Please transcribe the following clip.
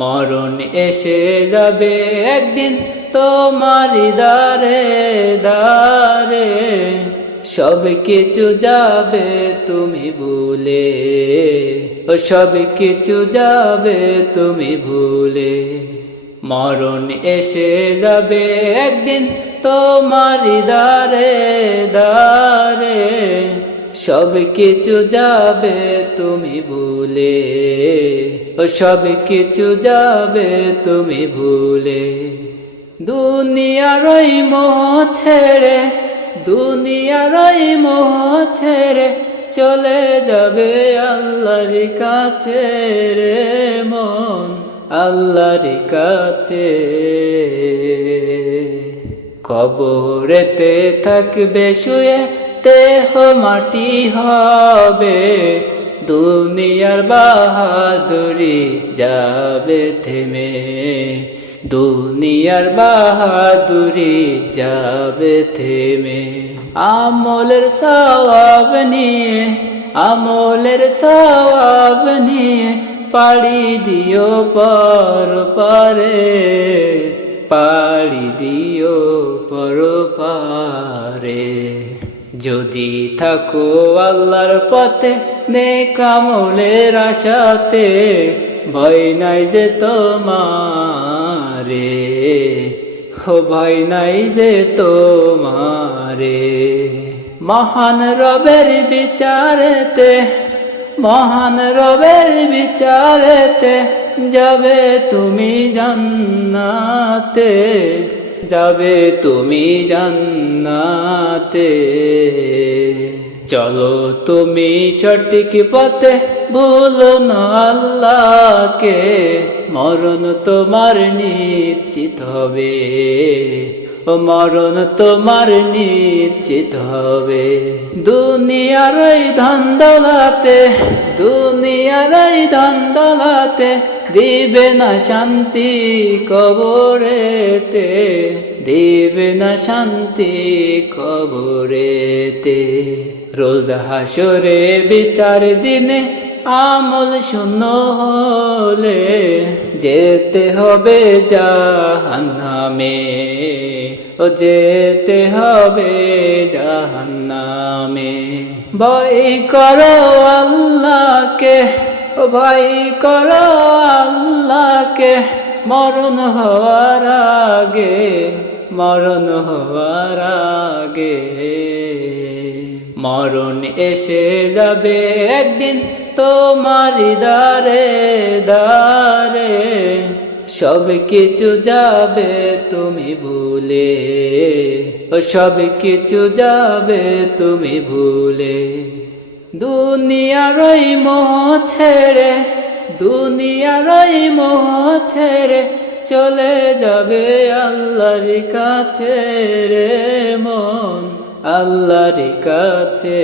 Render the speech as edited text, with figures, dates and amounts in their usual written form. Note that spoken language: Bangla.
মরণ এসে যাবে একদিন তোমারি দ্বারে দ্বারে, সব কিছু যাবে তুমি ভুলে, ও সব কিছু যাবে তুমি ভুলে। মরণ এসে যাবে একদিন তোমারি দ্বারে দ্বারে, সব কিছু যাবে তুমি ভুলে, ও সব কিছু যাবে তুমি ভুলে। দুনিয়ার ওই মোহ ছেড়ে, দুনিয়ার ওই মোহ ছেড়ে চলে যাবে আল্লাহর কাছে রে মন, আল্লাহর কাছে। কবরেতে থাকবে শুয়ে, দেহ মাটি হবে, দুনিয়ার বাহাদুরি যাবে থেমে, দুনিয়ার বাহাদুরি যাবে থেমে। আমলের সওয়াব নিয়ে, আমলের সওয়াব নিয়ে পাড়ি দিও পর পারে, পাড়ি দিও পর পারে। যদি থাকো আল্লাহর পথে নেক আমলের আশাতে, ভয় নাই যে তোমারে, ও ভয় নাই যে তোমারে। মহান রবের বিচারেতে, মহান রবের বিচারেতে যাবে তুমি জান্নাতে, যাবে তুমি জান্নাতে। চলো তুমি সঠিক পথে, ভুলো না আল্লাহকে, মরণ তোমার নিশ্চিত হবে, ও মরণ তোমার নিশ্চিত হবে। দুনিয়ার এই ধন দৌলতে, দুনিয়ার এই ধন দৌলতে দিবে না শান্তি কবরেতে, দিবে না শান্তি কবরেতে। রোজ হাসরে বিচার দিনে আমল শূন্য হলে, যেতে হবে জাহান্নামে, ও যেতে হবে জাহান্নামে। ভয় করো আল্লাহকে, ও ভয় করো আল্লাহকে, মরণ হওয়ার আগে, মরণ হওয়ার আগে। মরণ এসে যাবে একদিন তোমারি দ্বারে দ্বারে, সব কিছু যাবে তুমি ভুলে, ও সব কিছু যাবে তুমি ভুলে। দুনিয়ার ওই মোহ ছেড়ে, দুনিয়ার ওই মোহ ছেড়ে চলে যাবে আল্লাহর কাছে রে মন, আল্লাহর কাছে।